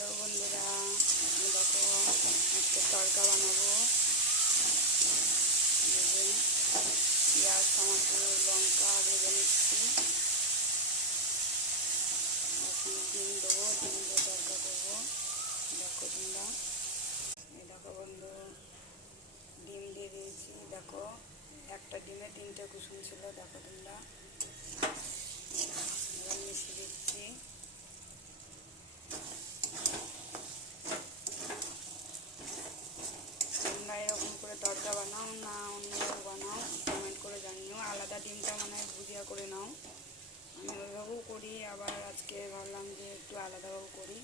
Hello বন্ধুরা, আমি দেখো একটা তড়কা বানাবো। পেঁয়াজ, টমেটো, লঙ্কা ভেজে নিচ্ছি। এখন ডিম দেবো, ডিম দিয়ে তড়কা করবো। দেখো তোমরা, এই দেখো বন্ধু, ডিম দিয়ে দিয়েছি। দেখো একটা ডিমে 3টে কুসুম ছিল। দেখো তোমরা, এবার মিশিয়ে দিচ্ছি। তোমরা এরকম করে তড়কা বানাও না অন্যভাবে বানাও, কমেন্ট করে জানিও। আলাদা ডিমটা মানে ভুজিয়া করে নাও, আমি ওইভাবেও করি। আবার আজকে ভাবলাম যে একটু আলাদাভাবে করি,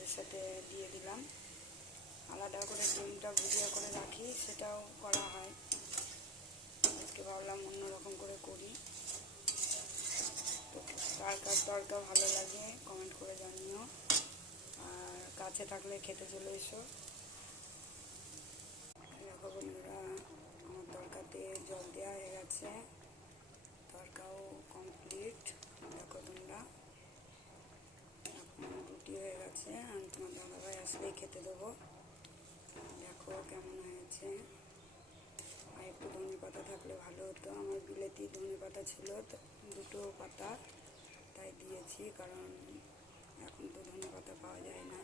এর সাথে দিয়ে দিলাম। আলাদা করে ডিমটা ভুজিয়া করে রাখি, সেটাও করা হয়। আজকে ভাবলাম অন্যরকম করে করি। তো কার কার তড়কা ভালো লাগে কমেন্ট করে জানিও, আর কাছে থাকলে খেতে চলে এসো। দেখো বন্ধুরা, আমার তড়কাতে জল দেওয়া হয়ে গেছে, তড়কাও কমপ্লিট। দেখো তোমরা, এখন রুটি হয়ে গেছে। আমি তোমার দাদাভাই আসলেই খেতে দেবো। দেখো কেমন হয়েছে। আর একটু ধনে পাতা থাকলে ভালো হতো। আমার বিলেতি ধনে পাতা ছিল, 2টো পাতা, তাই দিয়েছি, কারণ এখন তো ধনে পাতা পাওয়া যায় না।